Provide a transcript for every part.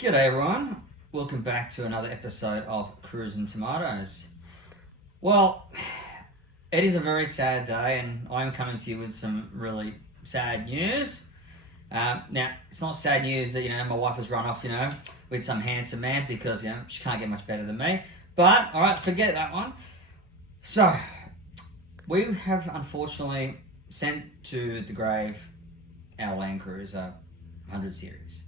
G'day everyone, welcome back to another episode of Cruising Tomatoes. Well, it is a very sad day and I'm coming to you with some really sad news. Now, it's not sad news that, my wife has run off, with some handsome man because, she can't get much better than me. But, alright, forget that one. So, we have unfortunately sent to the grave our Landcruiser 100 series.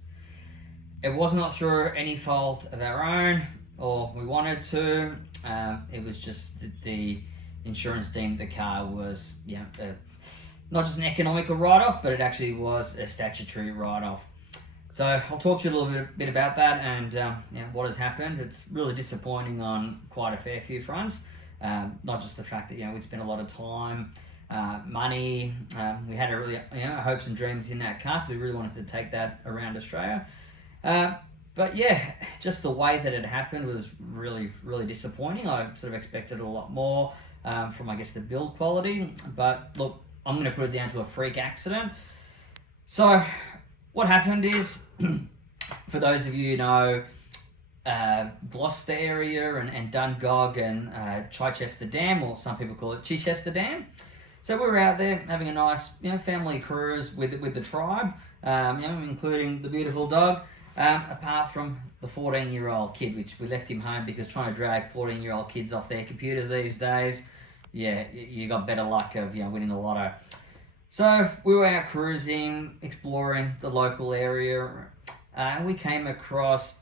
It was not through any fault of our own, or we wanted to. It was just that the insurance deemed the car was, not just an economical write-off, but it actually was a statutory write-off. So I'll talk to you a little bit about that and what has happened. It's really disappointing on quite a fair few fronts. Not just the fact that we spent a lot of time, money. We had a really hopes and dreams in that car because we really wanted to take that around Australia. But yeah, just the way that it happened was really, really disappointing. I sort of expected a lot more from, I guess, the build quality. But look, I'm going to put it down to a freak accident. So what happened is, for those of you who know Gloucester area and Dungog and Chichester Dam, or some people call it Chichester Dam. So we were out there having a nice, family cruise with the tribe, including the beautiful dog. Apart from the 14-year-old kid, which we left him home because trying to drag 14-year-old kids off their computers these days, you got better luck of winning the lotto. So we were out cruising, exploring the local area, and we came across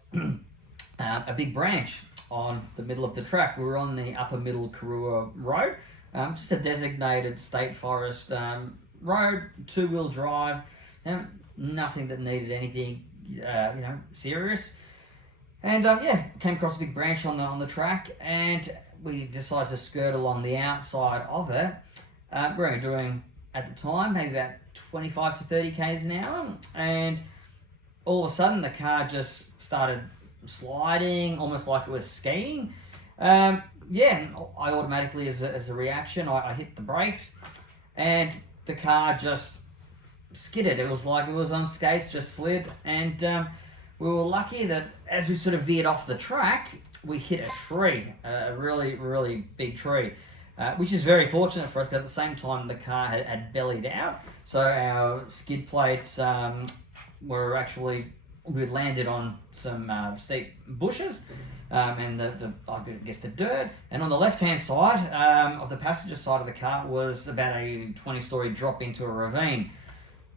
a big branch on the middle of the track. We were on the Upper Middle Karua Road, just a designated state forest road, two-wheel drive, nothing that needed anything serious. And came across a big branch on the track, and we decided to skirt along the outside of it. We were doing, at the time, maybe about 25 to 30 k's an hour, and all of a sudden the car just started sliding, almost like it was skiing. I automatically, as a reaction, I hit the brakes, and the car just skidded. It was like it was on skates, just slid, and we were lucky that as we sort of veered off the track, we hit a tree, a really, really big tree, which is very fortunate for us because at the same time the car had bellied out, so our skid plates were actually, we had landed on some steep bushes, and I guess the dirt, and on the left-hand side of the passenger side of the car was about a 20-story drop into a ravine.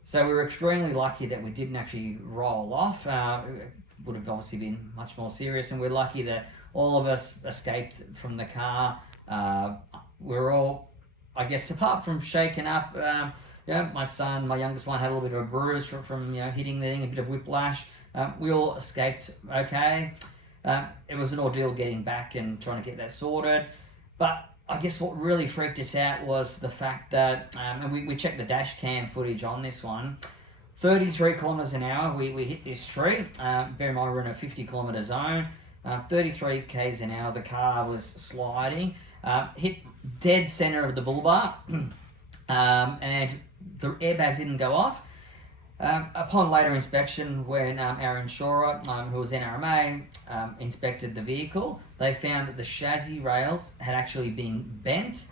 So we were extremely lucky that we didn't actually roll off. It would have obviously been much more serious, and we're lucky that all of us escaped from the car. We were all, I guess, apart from shaken up, my son, my youngest one, had a little bit of a bruise from hitting the thing, a bit of whiplash. We all escaped okay. It was an ordeal getting back and trying to get that sorted. But I guess what really freaked us out was the fact that, and we checked the dash cam footage on this one, 33 kilometres an hour, we hit this tree. Bear in mind we're in a 50 kilometre zone. 33 k's an hour, the car was sliding, hit dead centre of the bull bar, and the airbags didn't go off. Upon later inspection, when our insurer, who was NRMA, inspected the vehicle, they found that the chassis rails had actually been bent.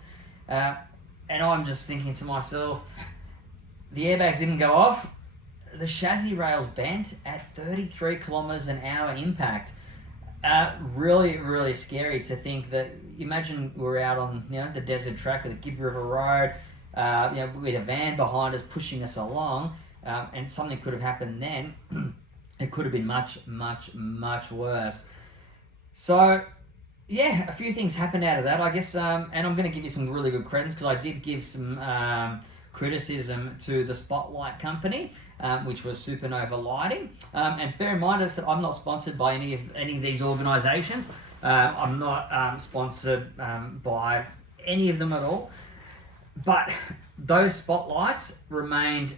And I'm just thinking to myself, the airbags didn't go off, the chassis rails bent at 33 kilometres an hour impact. Really, really scary to think that, imagine we're out on the desert track with the Gibb River Road, with a van behind us pushing us along, and something could have happened then. It could have been much, much, much worse. So, a few things happened out of that, I guess, and I'm going to give you some really good credits because I did give some criticism to the Spotlight company, which was Supernova Lighting. And bear in mind, I'm not sponsored by any of these organisations. I'm not sponsored by any of them at all. But those spotlights remained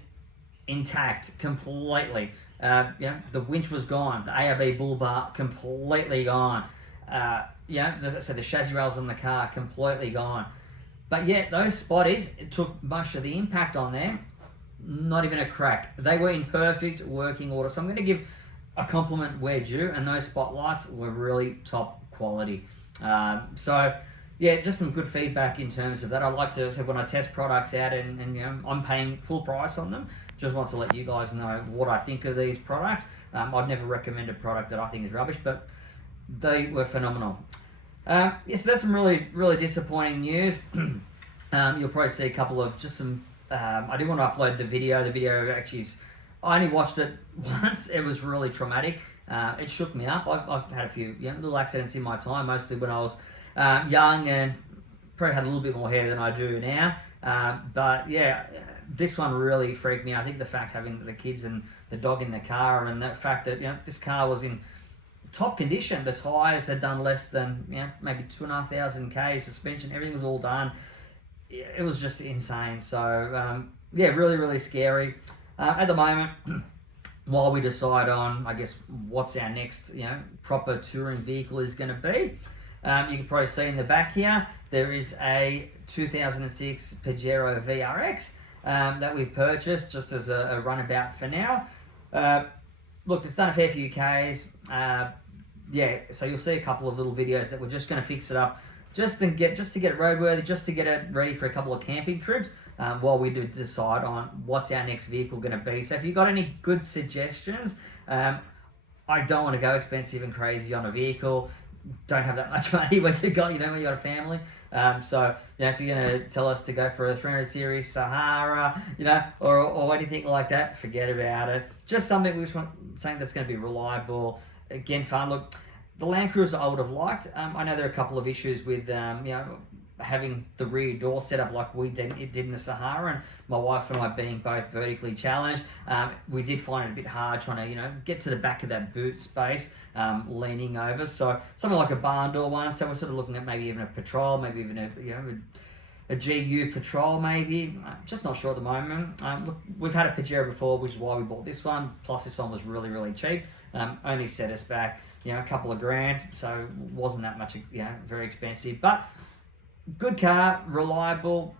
intact completely. The winch was gone. The ARB bull bar completely gone. The chassis rails on the car completely gone. But yet those spotties, it took much of the impact on them. Not even a crack. They were in perfect working order. So I'm going to give a compliment we're due, and those spotlights were really top quality. So yeah, just some good feedback in terms of that. I like to say when I test products out and I'm paying full price on them, just want to let you guys know what I think of these products. I'd never recommend a product that I think is rubbish, but they were phenomenal. So that's some really, really disappointing news. You'll probably see a couple of just some. I did want to upload the video. The video actually, I only watched it once. It was really traumatic. It shook me up. I've had a few little accidents in my time, mostly when I was young and probably had a little bit more hair than I do now. But yeah, this one really freaked me. I think the fact having the kids and the dog in the car, and the fact that this car was in top condition. The tyres had done less than maybe 2,500 k. Suspension, everything was all done. It was just insane. So yeah, really, really scary. At the moment, while we decide on, I guess, what's our next proper touring vehicle is going to be, you can probably see in the back here there is a 2006 Pajero VRX that we've purchased just as a runabout for now. Look, it's done a fair few Ks. Yeah, so you'll see a couple of little videos that we're just going to fix it up just to get it roadworthy, just to get it ready for a couple of camping trips while we do decide on what's our next vehicle going to be. So if you've got any good suggestions, I don't want to go expensive and crazy on a vehicle. Don't have that much money when you got a family. So if you're going to tell us to go for a 300 series Sahara, or anything like that, forget about it. Just something we just want, something that's going to be reliable. Again, fun. Look, the Landcruiser I would have liked. I know there are a couple of issues with having the rear door set up like it did in the Sahara, and my wife and I being both vertically challenged, we did find it a bit hard trying to get to the back of that boot space, leaning over. So something like a barn door one. So we're sort of looking at maybe even a Patrol, maybe even a GU Patrol maybe. Just not sure at the moment. Look, we've had a Pajero before, which is why we bought this one. Plus this one was really, really cheap. Only set us back a couple of grand, so wasn't that much very expensive, but good car, reliable.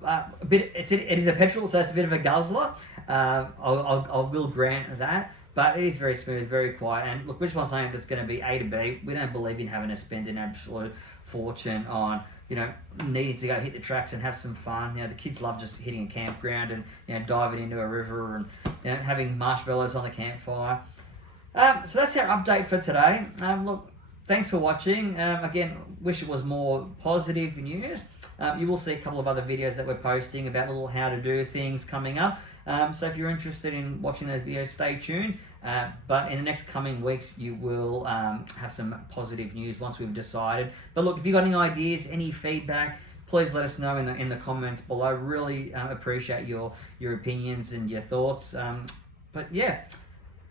It is a petrol, so it's a bit of a guzzler. I will grant that, but it is very smooth, very quiet. And look, which one's saying that's going to be A to B? We don't believe in having to spend an absolute fortune on needing to go hit the tracks and have some fun. The kids love just hitting a campground and diving into a river and having marshmallows on the campfire. So that's our update for today. Look, thanks for watching. Again, wish it was more positive news. You will see a couple of other videos that we're posting about little how to do things coming up. So if you're interested in watching those videos, stay tuned. But in the next coming weeks, you will have some positive news once we've decided. But look, if you've got any ideas, any feedback, please let us know in the comments below. Really appreciate your opinions and your thoughts. But yeah.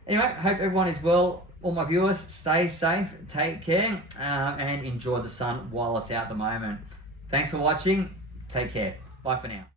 Anyway, hope everyone is well. All my viewers, stay safe, take care, and enjoy the sun while it's out at the moment. Thanks for watching. Take care. Bye for now.